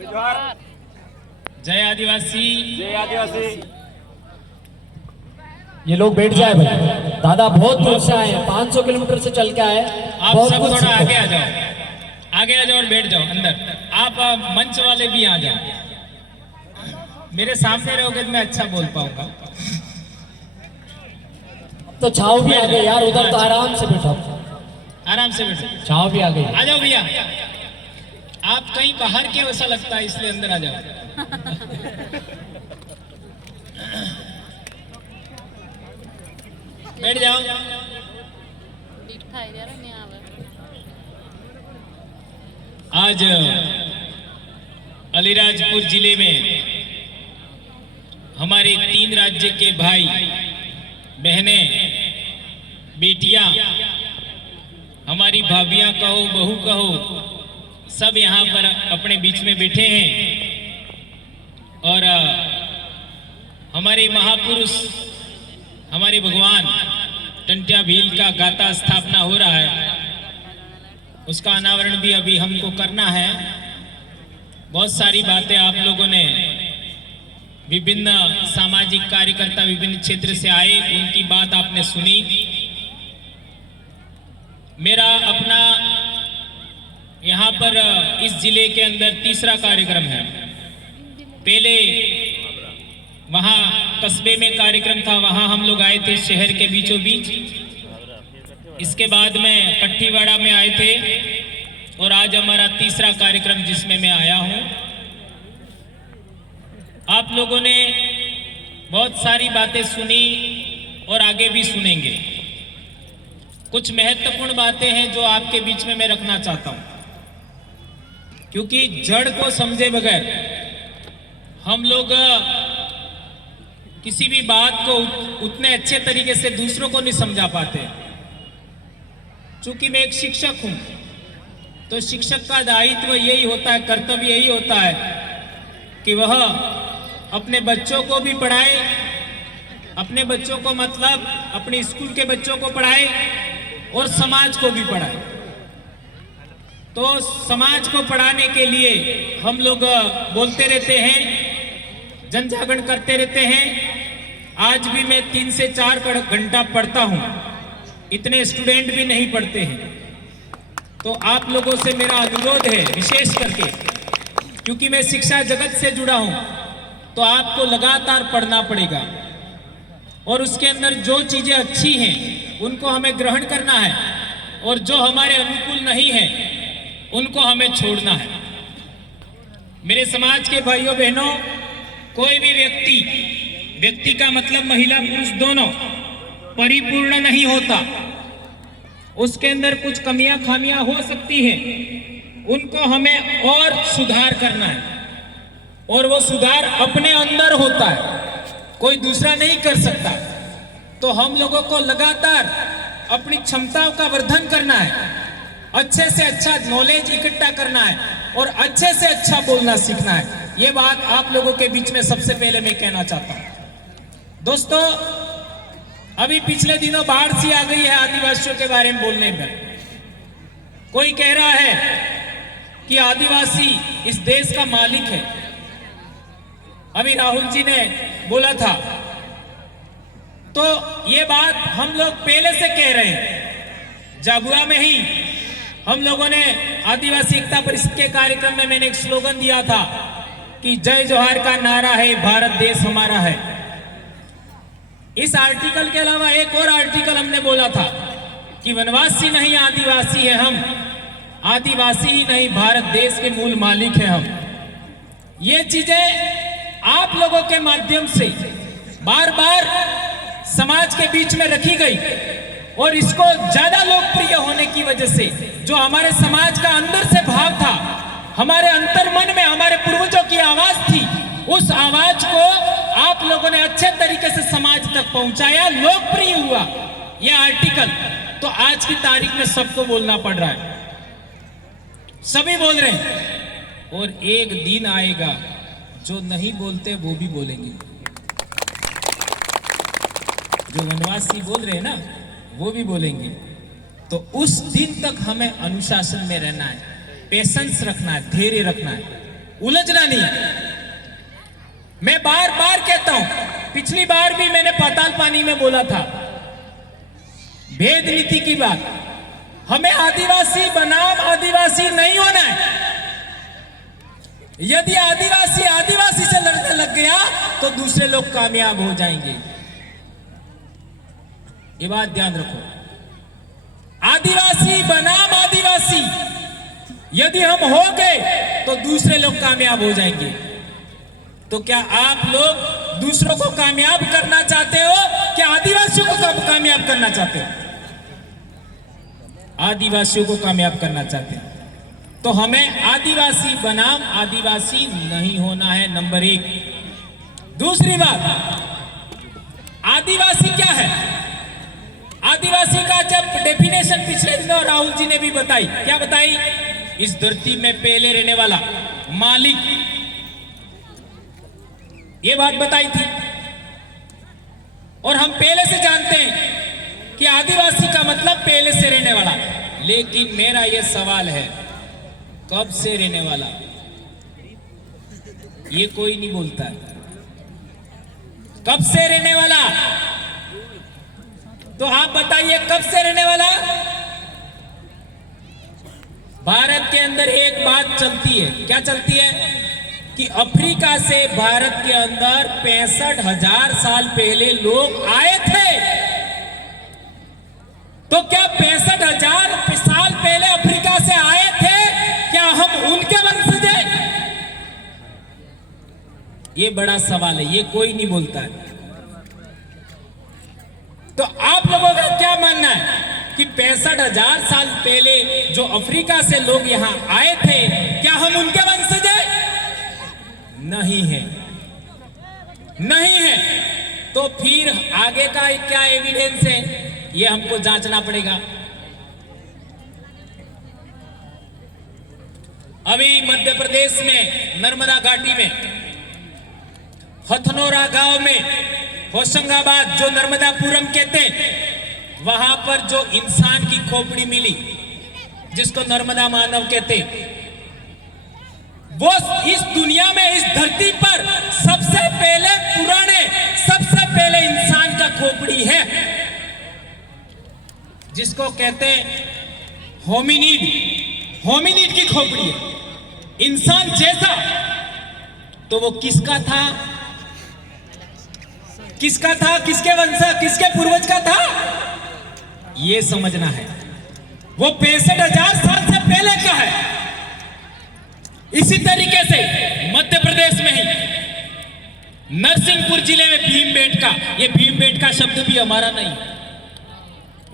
जय आदिवासी। जय आदिवासी। ये लोग बैठ जाए भाई, दादा बहुत दूर से आए हैं, 500 किलोमीटर से चल के आए। आप सब थोड़ा आगे आ जाओ, आगे आ जाओ और बैठ जाओ अंदर। आप मंच वाले भी आ जाओ, मेरे सामने रहोगे तो मैं अच्छा बोल पाऊंगा। तो छाव भी आ गई यार, उधर तो आराम से बैठो, आराम से बैठो। छाव भी आ गई। आ जाओ भैया, आप कहीं बाहर के वैसा लगता है इसलिए अंदर आ जाओ। बैठ जाओ। आज अलीराजपुर जिले में हमारे 3 राज्य के भाई बहनें, बेटियां, हमारी भाभियां कहो, बहू कहो, सब यहाँ पर अपने बीच में बैठे हैं। और हमारे महापुरुष, हमारे भगवान टंट्या भील का गाता स्थापना हो रहा है, उसका अनावरण भी अभी हमको करना है। बहुत सारी बातें आप लोगों ने, विभिन्न सामाजिक कार्यकर्ता विभिन्न क्षेत्र से आए, उनकी बात आपने सुनी। मेरा अपना यहाँ पर इस जिले के अंदर तीसरा कार्यक्रम है। पहले वहाँ कस्बे में कार्यक्रम था, वहाँ हम लोग आए थे शहर के बीचों बीच। इसके बाद में कट्टीवाड़ा में आए थे और आज हमारा तीसरा कार्यक्रम जिसमें मैं आया हूँ। आप लोगों ने बहुत सारी बातें सुनी और आगे भी सुनेंगे। कुछ महत्वपूर्ण बातें हैं जो आपके बीच में मैं रखना चाहता हूँ, क्योंकि जड़ को समझे बगैर हम लोग किसी भी बात को उतने अच्छे तरीके से दूसरों को नहीं समझा पाते। चूंकि मैं एक शिक्षक हूं, तो शिक्षक का दायित्व यही होता है, कर्तव्य यही होता है कि वह अपने बच्चों को भी पढ़ाए, अपने बच्चों को मतलब अपने स्कूल के बच्चों को पढ़ाए और समाज को भी पढ़ाए। तो समाज को पढ़ाने के लिए हम लोग बोलते रहते हैं, जन जागरण करते रहते हैं। आज भी मैं 3 से 4 घंटा पढ़ता हूं, इतने स्टूडेंट भी नहीं पढ़ते हैं। तो आप लोगों से मेरा अनुरोध है, विशेष करके क्योंकि मैं शिक्षा जगत से जुड़ा हूं, तो आपको लगातार पढ़ना पड़ेगा और उसके अंदर जो चीजें अच्छी हैं उनको हमें ग्रहण करना है और जो हमारे अनुकूल नहीं है उनको हमें छोड़ना है। मेरे समाज के भाइयों बहनों, कोई भी व्यक्ति का मतलब महिला पुरुष दोनों परिपूर्ण नहीं होता। उसके अंदर कुछ कमियां खामियां हो सकती हैं, उनको हमें और सुधार करना है और वो सुधार अपने अंदर होता है, कोई दूसरा नहीं कर सकता। तो हम लोगों को लगातार अपनी क्षमताओं का वर्धन करना है, अच्छे से अच्छा नॉलेज इकट्ठा करना है और अच्छे से अच्छा बोलना सीखना है। ये बात आप लोगों के बीच में सबसे पहले मैं कहना चाहता हूं। दोस्तों, अभी पिछले दिनों बाढ़ सी आ गई है आदिवासियों के बारे में बोलने में। कोई कह रहा है कि आदिवासी इस देश का मालिक है। अभी राहुल जी ने बोला था, तो ये बात हम लोग पहले से कह रहे हैं। जागुआ में ही हम लोगों ने आदिवासी एकता परिषद के कार्यक्रम में मैंने एक स्लोगन दिया था कि जय जोहार का नारा है, भारत देश हमारा है। इस आर्टिकल के अलावा एक और आर्टिकल हमने बोला था कि वनवासी नहीं आदिवासी है हम, आदिवासी ही नहीं भारत देश के मूल मालिक है हम। ये चीजें आप लोगों के माध्यम से बार बार समाज के बीच में रखी गई और इसको ज्यादा लोकप्रिय होने की वजह से जो हमारे समाज का अंदर से भाव था, हमारे अंतर्मन में हमारे पूर्वजों की आवाज थी, उस आवाज को आप लोगों ने अच्छे तरीके से समाज तक पहुंचाया, लोकप्रिय हुआ यह आर्टिकल। तो आज की तारीख में सबको बोलना पड़ रहा है, सभी बोल रहे हैं। और एक दिन आएगा जो नहीं बोलते वो भी बोलेंगे। जो वनवासी बोल रहे हैं ना, वो भी बोलेंगे। तो उस दिन तक हमें अनुशासन में रहना है, पेशेंस रखना है, धैर्य रखना है। उलझना नहीं। मैं बार बार कहता हूं, पिछली बार भी मैंने पाताल पानी में बोला था, भेद नीति की बात। हमें आदिवासी बनाम आदिवासी नहीं होना है। यदि आदिवासी आदिवासी से लड़ने लग गया तो दूसरे लोग कामयाब हो जाएंगे। ये बात ध्यान रखो। आदिवासी बनाम आदिवासी यदि हम हो गए तो दूसरे लोग कामयाब हो जाएंगे। तो क्या आप लोग दूसरों को कामयाब करना चाहते हो क्या आदिवासियों को कामयाब करना चाहते हो? आदिवासियों को कामयाब करना चाहते हैं। तो हमें आदिवासी बनाम आदिवासी नहीं होना है, नंबर 1। दूसरी बात, आदिवासी क्या है? आदिवासी का जब डेफिनेशन पिछले दिनों राहुल जी ने भी बताई, क्या बताई? इस धरती में पहले रहने वाला मालिक, ये बात बताई थी। और हम पहले से जानते हैं कि आदिवासी का मतलब पहले से रहने वाला। लेकिन मेरा यह सवाल है, कब से रहने वाला? ये कोई नहीं बोलता है। कब से रहने वाला? तो आप बताइए, कब से रहने वाला? भारत के अंदर एक बात चलती है, क्या चलती है? कि अफ्रीका से भारत के अंदर 65,000 साल पहले लोग आए थे। तो क्या 65,000 साल पहले अफ्रीका से आए थे, क्या हम उनके वंशज हैं? ये बड़ा सवाल है, ये कोई नहीं बोलता है। तो आप लोगों का क्या मानना है कि 65,000 साल पहले जो अफ्रीका से लोग यहां आए थे, क्या हम उनके वंशज हैं? नहीं है, नहीं है। तो फिर आगे का क्या एविडेंस है, ये हमको जांचना पड़ेगा। अभी मध्य प्रदेश में नर्मदा घाटी में हथनोरा गांव में होशंगाबाद, जो नर्मदापुरम कहते हैं, वहां पर जो इंसान की खोपड़ी मिली, जिसको नर्मदा मानव कहते हैं, वो इस दुनिया में, इस धरती पर सबसे पहले पुराने, सबसे पहले इंसान का खोपड़ी है, जिसको कहते हैं होमिनिड। होमिनिड की खोपड़ी है, इंसान जैसा। तो वो किसका था? किसका था? किसके वंश, किसके पूर्वज का था? ये समझना है। वो 65,000 साल से पहले का है। इसी तरीके से मध्य प्रदेश में ही नरसिंहपुर जिले में भीमबेटका, ये भीमबेटका शब्द भी हमारा नहीं,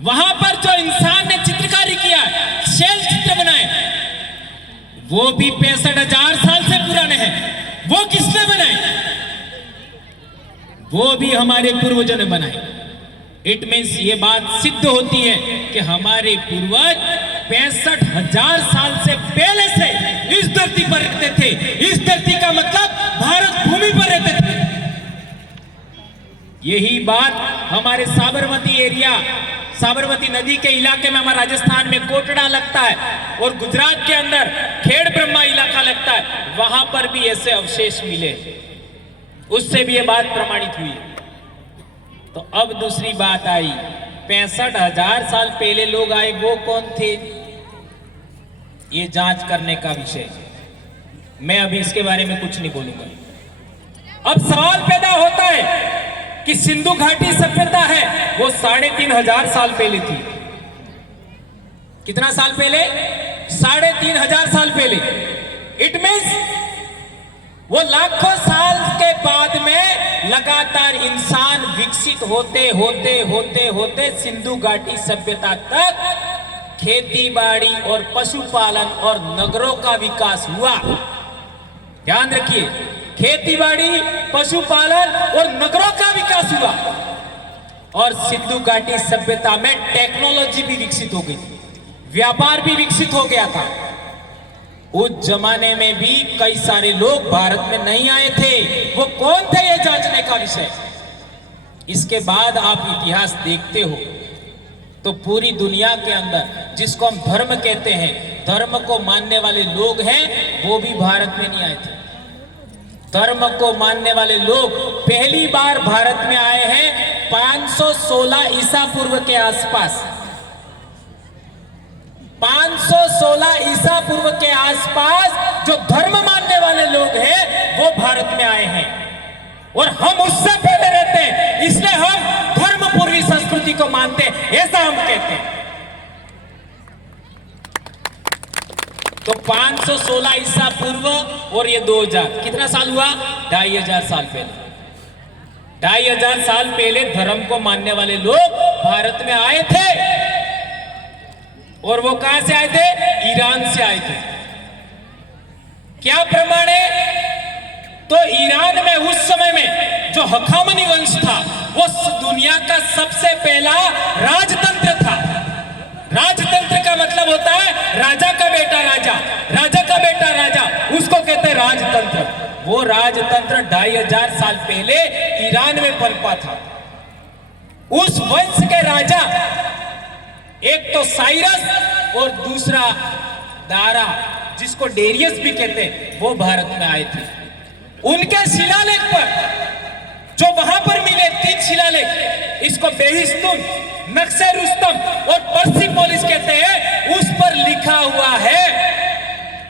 वहां पर जो इंसान ने चित्रकारी किया, शैल चित्र बनाए, वो भी 65,000 साल से पुराने हैं। वो किसने बनाए? वो भी हमारे पूर्वजों ने बनाए। इट मीन्स ये बात सिद्ध होती है कि हमारे पूर्वज 65,000 साल से पहले से इस धरती पर रहते थे। इस धरती का मतलब भारत भूमि पर रहते थे। यही बात हमारे साबरमती एरिया, साबरमती नदी के इलाके में, हमारा राजस्थान में कोटड़ा लगता है, और गुजरात के अंदर खेड़ ब्रह्मा इलाका लगता है, वहां पर भी ऐसे अवशेष मिले। उससे भी ये बात प्रमाणित हुई। तो अब दूसरी बात आई, 65,000 साल पहले लोग आए, वो कौन थे? ये जांच करने का विषय। मैं अभी इसके बारे में कुछ नहीं बोलूंगा। अब सवाल पैदा होता है कि सिंधु घाटी सभ्यता है, वो 3,500 साल पहले थी। कितना साल पहले? 3,500 साल पहले। इट मीन्स वो लाखों साल के बाद में लगातार इंसान विकसित होते होते होते होते सिंधु घाटी सभ्यता तक खेती बाड़ी और पशुपालन और नगरों का विकास हुआ। ध्यान रखिए, खेती बाड़ी, पशुपालन और नगरों का विकास हुआ। और सिंधु घाटी सभ्यता में टेक्नोलॉजी भी विकसित हो गई, व्यापार भी विकसित हो गया था। उस जमाने में भी कई सारे लोग भारत में नहीं आए थे। वो कौन थे, ये जांचने का विषय। इसके बाद आप इतिहास देखते हो तो पूरी दुनिया के अंदर, जिसको हम धर्म कहते हैं, धर्म को मानने वाले लोग हैं वो भी भारत में नहीं आए थे। धर्म को मानने वाले लोग पहली बार भारत में आए हैं 516 ईसा पूर्व के आसपास। 516 ईसा पूर्व के आसपास जो धर्म मानने वाले लोग हैं वो भारत में आए हैं, और हम उससे पहले रहते हैं, इसलिए हम धर्म पूर्वी संस्कृति को मानते हैं, ऐसा हम कहते हैं। तो 516 ईसा पूर्व और ये 2000 कितना साल हुआ? 2500 साल पहले। 2500 साल पहले धर्म को मानने वाले लोग भारत में आए थे, और वो कहां से आए थे? ईरान से आए थे। क्या प्रमाण है? तो ईरान में उस समय में जो हखामनी वंश था वो दुनिया का सबसे पहला राजतंत्र था। राजतंत्र का मतलब होता है राजा का बेटा राजा, राजा का बेटा राजा, उसको कहते हैं राजतंत्र। वो राजतंत्र 2500 साल पहले ईरान में पनपा था। उस वंश के राजा एक तो साइरस और दूसरा दारा, जिसको डेरियस भी कहते हैं, वो भारत में आए थे। उनके शिलालेख पर जो वहां पर मिले 3 शिलालेख, इसको बेहिस्तुन, नक्शे रुस्तम और पर्सिपोलिस कहते हैं, उस पर लिखा हुआ है,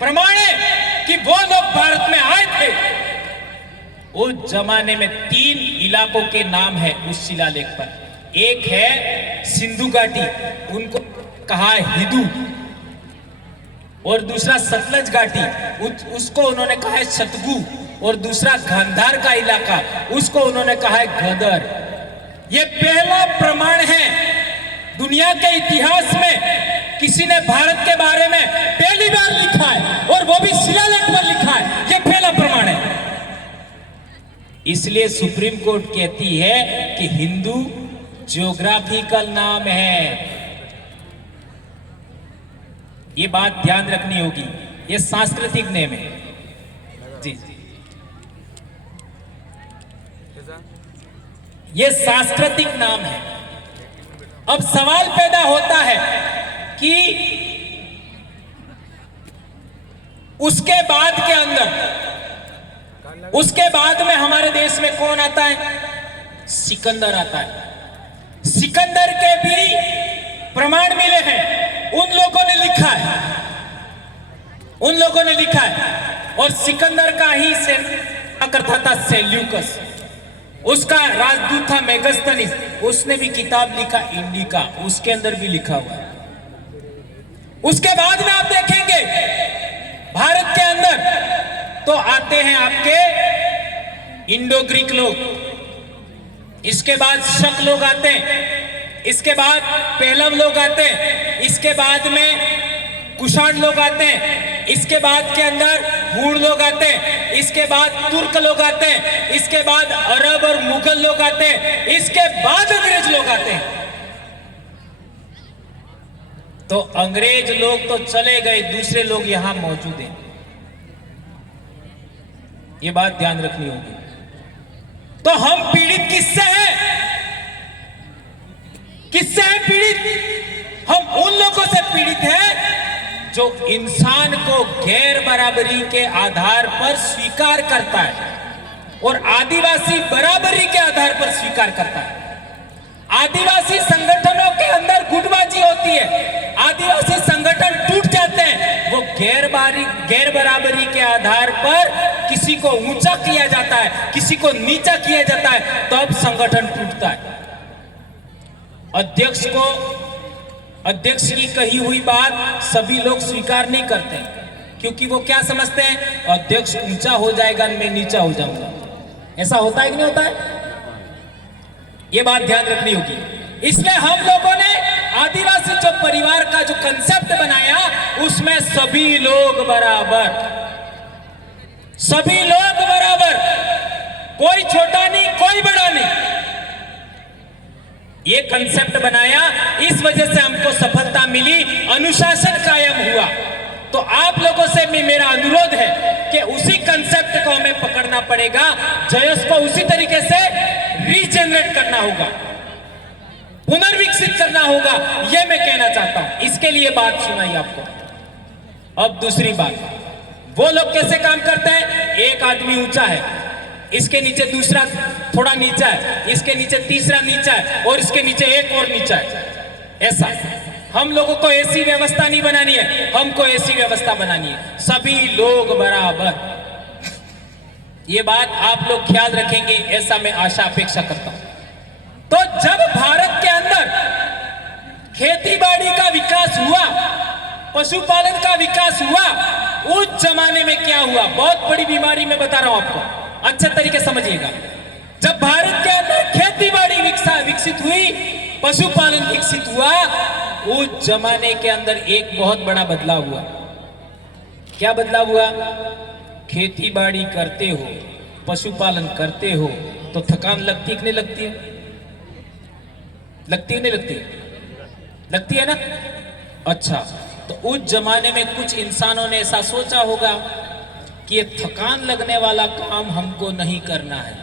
प्रमाण है कि वो लोग भारत में आए थे। उस जमाने में 3 इलाकों के नाम है उस शिलालेख पर। एक है सिंधु घाटी, उनको कहा है हिदू, और दूसरा सतलज घाटी, उसको उन्होंने कहा है शतगु, और दूसरा गांधार का इलाका, उसको उन्होंने कहा है गदर। यह पहला प्रमाण है दुनिया के इतिहास में किसी ने भारत के बारे में पहली बार लिखा है, और वो भी शिलालेख पर लिखा है। यह पहला प्रमाण है। इसलिए सुप्रीम कोर्ट कहती है कि हिंदू ज्योग्राफिकल नाम है। ये बात ध्यान रखनी होगी, ये सांस्कृतिक नेम है जी। ये सांस्कृतिक नाम है। अब सवाल पैदा होता है कि उसके बाद के अंदर, उसके बाद में हमारे देश में कौन आता है? सिकंदर आता है। सिकंदर के भी प्रमाण मिले हैं, उन लोगों ने लिखा है, उन लोगों ने लिखा है। और सिकंदर का ही करता था सेल्यूकस, उसका राजदूत था मेगस्थनीस, उसने भी किताब लिखा इंडिका, उसके अंदर भी लिखा हुआ है। उसके बाद में आप देखेंगे भारत के अंदर तो आते हैं आपके इंडो ग्रीक लोग, इसके बाद शक लोग आते हैं, इसके बाद पहलव लोग आते हैं, इसके बाद में कुषाण लोग आते हैं, इसके बाद के अंदर हूण लोग आते हैं, इसके बाद तुर्क लोग आते हैं, इसके बाद अरब और मुगल लोग आते हैं, इसके बाद अंग्रेज लोग आते हैं। तो अंग्रेज लोग तो चले गए, दूसरे लोग यहां मौजूद हैं। ये बात ध्यान रखनी होगी। तो हम पीड़ित किससे हैं? किससे हैं पीड़ित? हम उन लोगों से पीड़ित हैं जो इंसान को गैर बराबरी के आधार पर स्वीकार करता है, और आदिवासी बराबरी के आधार पर स्वीकार करता है। आदिवासी संगठनों के अंदर गुटबाजी होती है, आदिवासी संगठन टूट जाते हैं, वो गैर बराबरी के आधार पर किसी को ऊंचा किया जाता है, किसी को नीचा किया जाता है, तब संगठन टूटता है। अध्यक्ष की कही हुई बात सभी लोग स्वीकार नहीं करते, क्योंकि वो क्या समझते हैं? अध्यक्ष ऊंचा हो जाएगा, मैं नीचा हो जाऊंगा। ऐसा होता है कि नहीं होता है? ये बात ध्यान रखनी होगी। इसलिए हम लोगों ने आदिवासी जो परिवार का जो कंसेप्ट बनाया, उसमें सभी लोग बराबर, सभी लोग बराबर, कोई छोटा नहीं, कोई बड़ा नहीं, ये कंसेप्ट बनाया। इस वजह से हमको सफलता मिली, अनुशासन कायम हुआ। तो आप लोगों से भी मेरा अनुरोध है कि उसी कंसेप्ट को हमें पकड़ना पड़ेगा, जयस को उसी तरीके से रीजनरेट करना होगा, पुनर्विकसित करना होगा, यह मैं कहना चाहता हूं। इसके लिए बात सुनाई आपको। अब दूसरी बात, वो लोग कैसे काम करते हैं? एक आदमी ऊंचा है, इसके नीचे दूसरा थोड़ा नीचा है, इसके नीचे तीसरा नीचा है, और इसके नीचे एक और नीचा है। ऐसा हम लोगों को ऐसी व्यवस्था नहीं बनानी है, हमको ऐसी व्यवस्था बनानी है, सभी लोग बराबर। ये बात आप लोग ख्याल रखेंगे, ऐसा मैं आशा अपेक्षा करता हूं। तो जब भारत के अंदर खेतीबाड़ी का विकास हुआ, पशुपालन का विकास हुआ, उस जमाने में क्या हुआ? बहुत बड़ी बीमारी मैं बता रहा हूं आपको, अच्छे तरीके समझिएगा। जब भारत के अंदर खेतीबाड़ी विकसित हुई, पशुपालन विकसित हुआ, उस जमाने के अंदर एक बहुत बड़ा बदलाव हुआ। क्या बदलाव हुआ? खेतीबाड़ी करते हो, पशुपालन करते हो, तो थकान लगती कि नहीं लगती है? लगती है नहीं लगती? लगती है ना? अच्छा, तो उस जमाने में कुछ इंसानों ने ऐसा सोचा होगा कि ये थकान लगने वाला काम हमको नहीं करना है।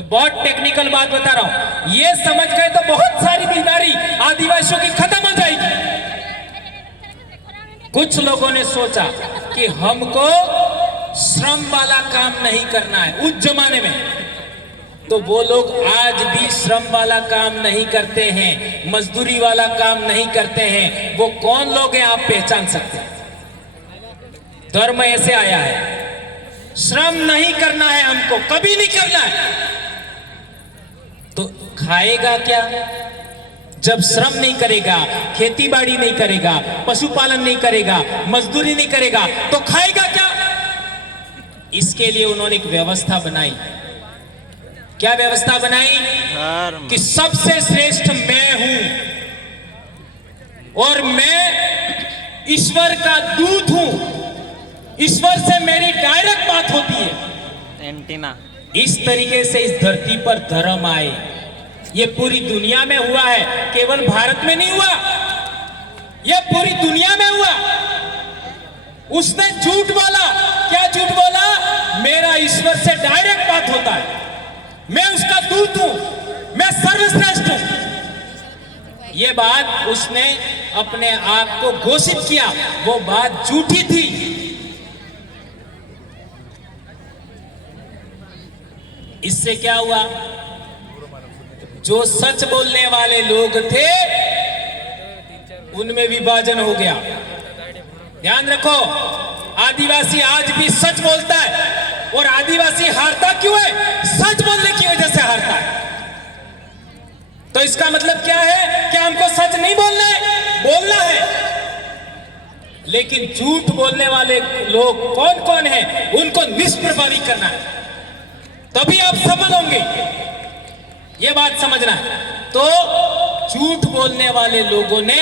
बहुत टेक्निकल बात बता रहा हूं, ये समझ गए तो बहुत सारी बीमारी आदिवासियों की खत्म हो जाएगी। कुछ लोगों ने सोचा कि हमको श्रम वाला काम नहीं करना है उस जमाने में, तो वो लोग आज भी श्रम वाला काम नहीं करते हैं, मजदूरी वाला काम नहीं करते हैं। वो कौन लोग हैं आप पहचान सकते हैं? धर्म ऐसे आया है, श्रम नहीं करना है, हमको कभी नहीं करना है। तो खाएगा क्या? जब श्रम नहीं करेगा, खेतीबाड़ी नहीं करेगा, पशुपालन नहीं करेगा, मजदूरी नहीं करेगा, तो खाएगा क्या? इसके लिए उन्होंने एक व्यवस्था बनाई। क्या व्यवस्था बनाई? कि सबसे श्रेष्ठ मैं हूं और मैं ईश्वर का दूत हूं, ईश्वर से मेरी डायरेक्ट बात होती है। एंटीना इस तरीके से इस धरती पर धर्म आए। ये पूरी दुनिया में हुआ है, केवल भारत में नहीं हुआ, ये पूरी दुनिया में हुआ। उसने झूठ बोला, क्या झूठ बोला? मेरा ईश्वर से डायरेक्ट बात होता है, मैं उसका दूत हूं, मैं सर्वश्रेष्ठ हूं। यह बात उसने अपने आप को घोषित किया, वो बात झूठी थी। इससे क्या हुआ? जो सच बोलने वाले लोग थे उनमें विभाजन हो गया। ध्यान रखो, आदिवासी आज भी सच बोलता है, और आदिवासी हारता क्यों है? सच बोलने की वजह से हारता है। तो इसका मतलब क्या है? कि हमको सच नहीं बोलना है, बोलना है। लेकिन झूठ बोलने वाले लोग कौन कौन हैं, उनको निष्प्रभावी करना है, तभी आप सफल होंगे। यह बात समझना है। तो झूठ बोलने वाले लोगों ने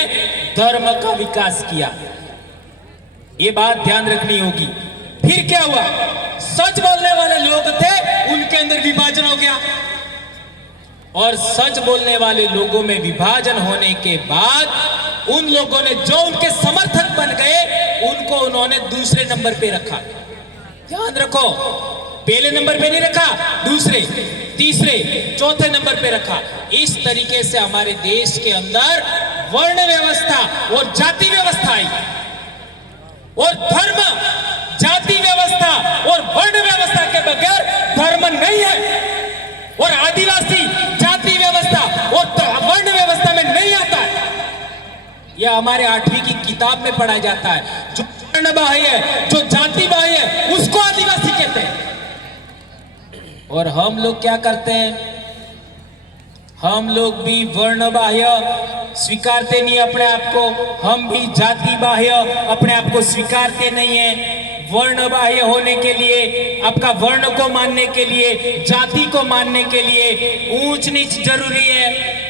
धर्म का विकास किया, यह बात ध्यान रखनी होगी। फिर क्या हुआ? सच बोलने वाले लोग थे, उनके अंदर विभाजन हो गया, और सच बोलने वाले लोगों में विभाजन होने के बाद उन लोगों ने जो उनके समर्थक बन गए, उनको उन्होंने दूसरे नंबर पे रखा। ध्यान रखो, पहले नंबर पे नहीं रखा, दूसरे, तीसरे, चौथे नंबर पे रखा। इस तरीके से हमारे देश के अंदर वर्ण व्यवस्था और जाति व्यवस्था आई, और धर्म, जाति व्यवस्था और वर्ण व्यवस्था के बगैर धर्म नहीं है, और आदिवासी जाति व्यवस्था और वर्ण व्यवस्था में नहीं आता है। यह हमारे 8वीं की किताब में पढ़ा जाता है। जो वर्ण बाह्य है, जो जाति बाह्य है, उसको आदिवासी कहते हैं। और हम लोग क्या करते हैं? हम लोग भी वर्ण बाह्य स्वीकारते नहीं अपने आप को, हम भी जाति बाह्य अपने आप को स्वीकारते नहीं है। वर्ण बाह्य होने के लिए, आपका वर्ण को मानने के लिए, जाति को मानने के लिए ऊंच नीच जरूरी है।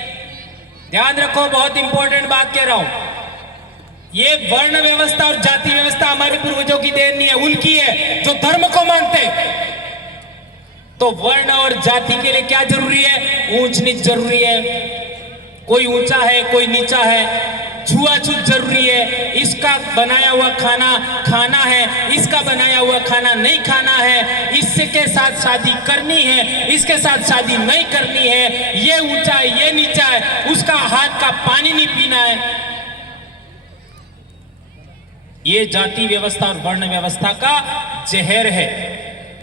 ध्यान रखो, बहुत इंपॉर्टेंट बात कह रहा हूं। ये वर्ण व्यवस्था और जाति व्यवस्था हमारे पूर्वजों की देन नहीं है, उनकी है, जो धर्म को मानते हैं। तो वर्ण और जाति के लिए क्या जरूरी है? ऊंच नीच जरूरी है। कोई ऊंचा है, कोई नीचा है, छुआछूत जरूरी है। इसका बनाया हुआ खाना खाना है, इसका बनाया हुआ खाना नहीं खाना है, इसके साथ शादी करनी है, इसके साथ शादी नहीं करनी है, ये ऊंचा है, ये नीचा है, उसका हाथ का पानी नहीं पीना है। ये जाति व्यवस्था और वर्ण व्यवस्था का जहर है।